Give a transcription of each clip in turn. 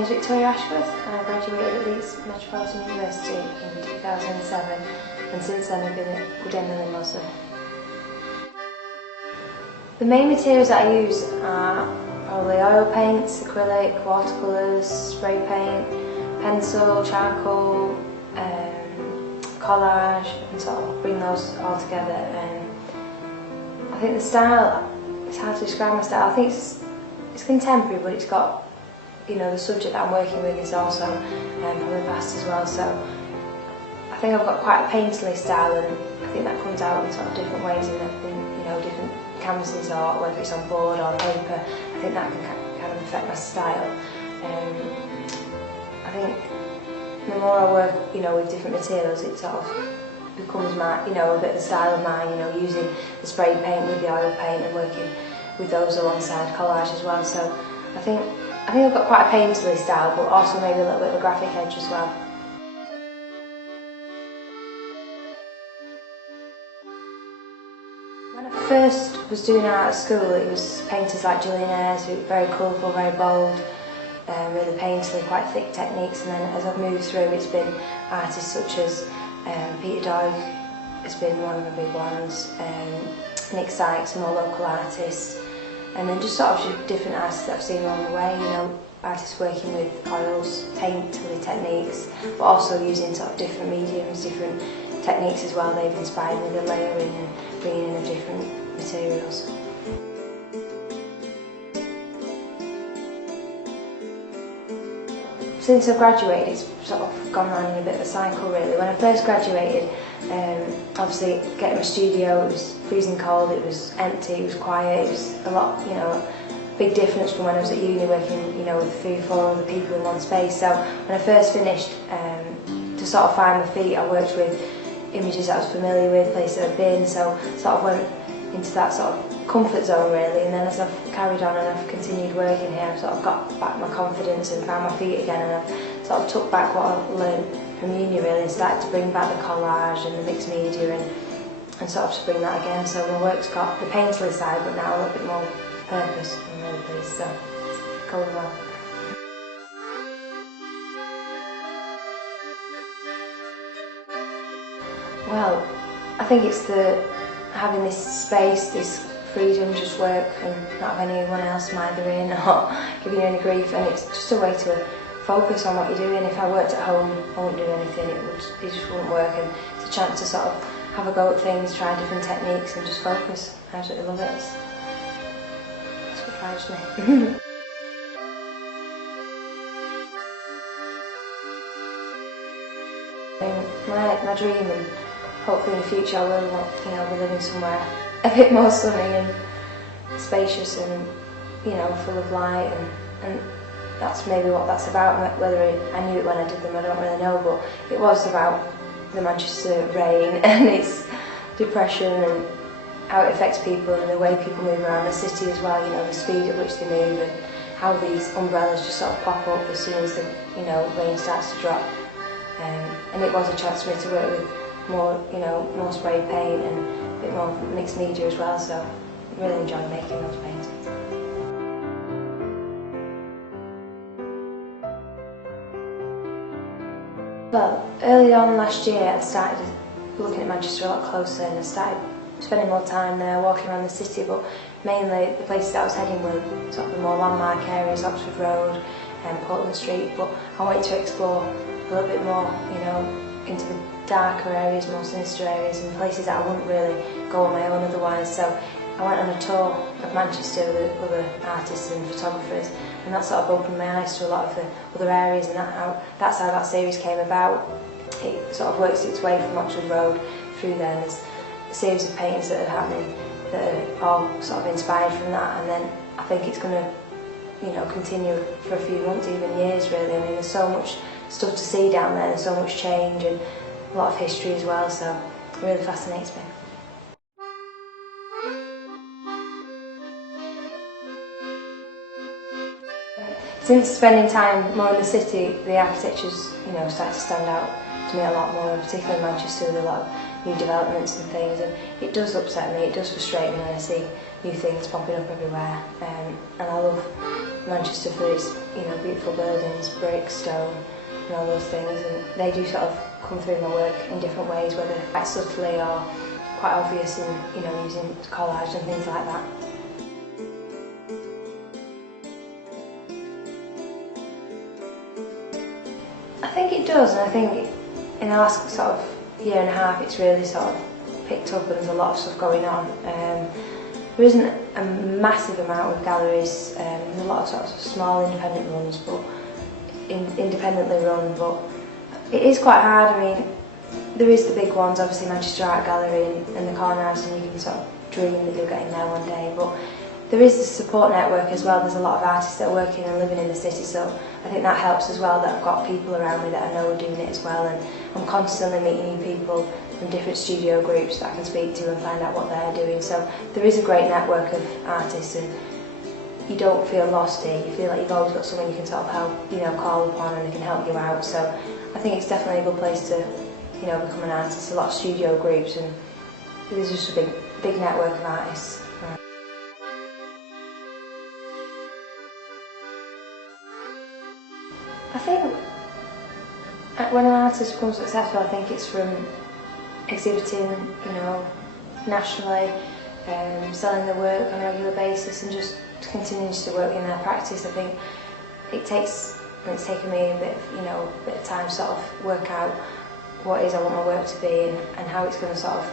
name is Victoria Ashworth and I graduated at Leeds Metropolitan University in 2007 and since then I've been at Wood mostly. The main materials that I use are probably oil paints, acrylic, watercolours, spray paint, pencil, charcoal, collage, and sort of bring those all together. And I think the style, it's hard to describe my style. I think it's contemporary, but it's got, you know, the subject that I'm working with is also from the past as well. So I think I've got quite a painterly style, and I think that comes out in sort of different ways in you know, different canvases, or whether it's on board or paper. I think that can kind of affect my style. I think the more I work, you know, with different materials, it sort of becomes my, you know, a bit of the style of mine. You know, using the spray paint with the oil paint and working with those alongside collage as well. So I think I've got quite a painterly style, but also maybe a little bit of a graphic edge as well. When I first was doing art at school, it was painters like Julian Ayres, who were very colourful, very bold, really painterly, quite thick techniques. And then as I've moved through, it's been artists such as Peter Doig has been one of the big ones, Nick Sykes, more local artists, and then just sort of different artists that I've seen along the way. You know, artists working with oils, painterly techniques, but also using sort of different mediums, different techniques as well. They've inspired me, the layering and bringing in of different materials. Since I've graduated, it's sort of gone round in a bit of a cycle really. When I first graduated, obviously getting my studio, it was freezing cold, it was empty, it was quiet, it was a lot, you know, big difference from when I was at uni working, you know, with 3 or 4 other people in one space. So when I first finished, to sort of find my feet, I worked with images that I was familiar with, places I've been, so sort of went into that sort of comfort zone really. And then as I've carried on and I've continued working here, I've sort of got back my confidence and found my feet again, and I've sort of took back what I've learned from uni really and started to bring back the collage and the mixed media and sort of to bring that again. So my work's got the painterly side, but now a little bit more purpose. I'm really pleased, so it's going well. Well, I think it's having this space, this freedom, just work and not have anyone else mithering or giving you any grief, and it's just a way to focus on what you're doing. If I worked at home, I wouldn't do anything, it just wouldn't work, and it's a chance to sort of have a go at things, try different techniques and just focus. I absolutely love it. That's what drives me. My dream, and hopefully in the future I will want, you know, be living somewhere a bit more sunny and spacious and, you know, full of light, and that's maybe what that's about. Whether I knew it when I did them, I don't really know, but it was about the Manchester rain and its depression and how it affects people and the way people move around the city as well, you know, the speed at which they move and how these umbrellas just sort of pop up as soon as the, you know, rain starts to drop. And it was a chance for me to work with more, you know, more spray paint and a bit more mixed media as well, so I really enjoyed making those paintings. Well, early on last year I started looking at Manchester a lot closer, and I started spending more time there, walking around the city, but mainly the places that I was heading were sort of the more landmark areas, Oxford Road and Portland Street, but I wanted to explore a little bit more, you know, into the darker areas, more sinister areas, and places that I wouldn't really go on my own otherwise. So I went on a tour of Manchester with other artists and photographers, and that sort of opened my eyes to a lot of the other areas, and that's how that series came about. It sort of works its way from Oxford Road through there, and there's a series of paintings that are happening that are all sort of inspired from that, and then I think it's going to, you know, continue for a few months, even years really. I mean, there's so much stuff to see down there, there's so much change and a lot of history as well, so it really fascinates me. Since spending time more in the city, the architecture's, you know, started to stand out to me a lot more, and particularly in Manchester with a lot of new developments and things, and it does upset me, it does frustrate me when I see new things popping up everywhere, and I love Manchester for its, you know, beautiful buildings, brick, stone, and all those things, and they do sort of come through my work in different ways, whether quite subtly or quite obvious in, you know, using collage and things like that. I think it does, and I think in the last sort of year and a half it's really sort of picked up and there's a lot of stuff going on. There isn't a massive amount of galleries, there's a lot of sort of small independent runs, but independently run, but it is quite hard. I mean, there is the big ones, obviously Manchester Art Gallery and the Corner House, and you can sort of dream that you'll get in there one day, but there is the support network as well. There's a lot of artists that are working and living in the city, so I think that helps as well, that I've got people around me that I know are doing it as well, and I'm constantly meeting new people from different studio groups that I can speak to and find out what they're doing. So there is a great network of artists, and you don't feel lost here. You feel like you've always got someone you can sort of help, you know, call upon, and they can help you out. So I think it's definitely a good place to, you know, become an artist. A lot of studio groups, and there's just a big network of artists. I think when an artist becomes successful, I think it's from exhibiting, you know, nationally, selling their work on a regular basis, and just continuing to work in their practice. I think it takes, and it's taken me a bit of time to sort of work out what it is I want my work to be, and how it's going to sort of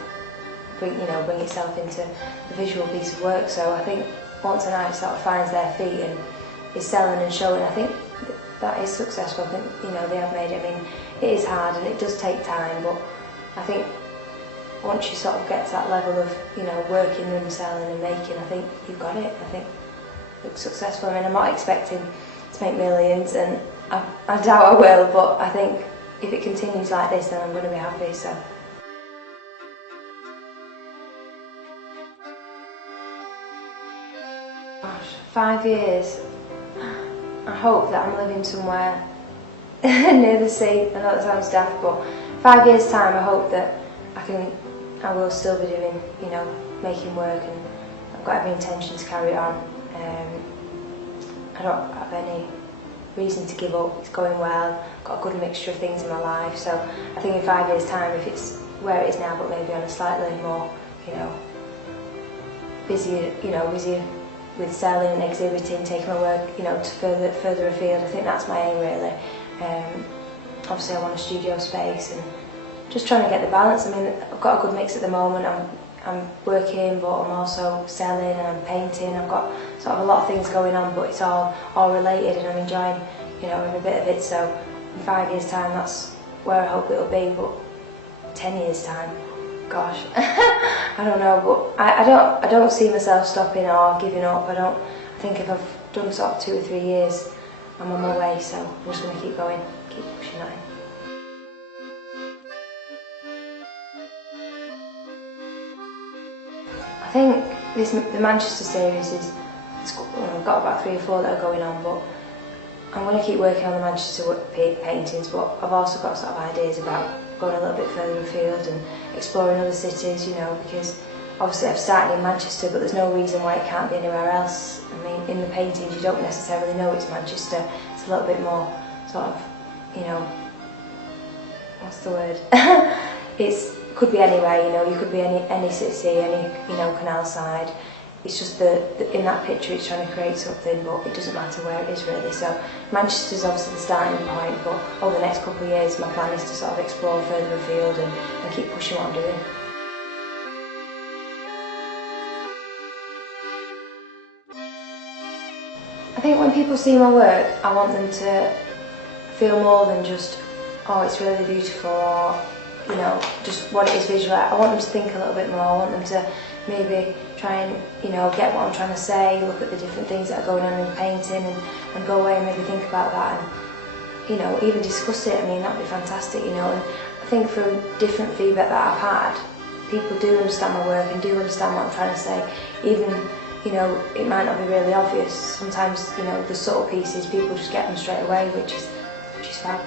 bring itself into a visual piece of work. So I think once an artist sort of finds their feet and is selling and showing, I think that is successful. I think, you know, they have made it. I mean, it is hard and it does take time, but I think once you sort of get to that level of, you know, working and selling and making, I think you've got it. I think it's successful. I mean, I'm not expecting to make millions, and I doubt I will, but I think if it continues like this, then I'm going to be happy. So. Gosh, 5 years. I hope that I'm living somewhere near the sea. I know that sounds daft, but 5 years' time, I hope that I will still be doing, you know, making work, and I've got every intention to carry it on. I don't have any reason to give up. It's going well. I've got a good mixture of things in my life, so I think in 5 years' time, if it's where it is now, but maybe on a slightly more, you know, busier with selling and exhibiting, taking my work, you know, to further afield. I think that's my aim, really. Obviously, I want a studio space, and just trying to get the balance. I mean, I've got a good mix at the moment. I'm working, but I'm also selling and I'm painting. I've got sort of a lot of things going on, but it's all related, and I'm enjoying, you know, every bit of it. So in 5 years' time, that's where I hope it'll be. But 10 years' time, gosh, I don't know. But I don't see myself stopping or giving up. I think if I've done sort of 2 or 3 years, I'm on my way. So I'm just going to keep going, keep pushing that in. I think the Manchester series I've got about 3 or 4 that are going on, but I'm going to keep working on the Manchester paintings, but I've also got sort of ideas about going a little bit further afield and exploring other cities, you know, because obviously I've started in Manchester, but there's no reason why it can't be anywhere else. I mean, in the paintings you don't necessarily know it's Manchester. It's a little bit more sort of, you know, what's the word? Could be anywhere, you know, you could be any city, any, you know, canal side. It's just that in that picture it's trying to create something, but it doesn't matter where it is really. So Manchester's obviously the starting point, but over the next couple of years my plan is to sort of explore further afield and keep pushing what I'm doing. I think when people see my work, I want them to feel more than just, oh, it's really beautiful, or, you know, just what it is visually. I want them to think a little bit more. I want them to maybe try and, you know, get what I'm trying to say, look at the different things that are going on in the painting, and go away and maybe think about that, and, you know, even discuss it. I mean, that'd be fantastic, you know. And I think from different feedback that I've had, people do understand my work and do understand what I'm trying to say. Even, you know, it might not be really obvious. Sometimes, you know, the subtle pieces, people just get them straight away, which is fab.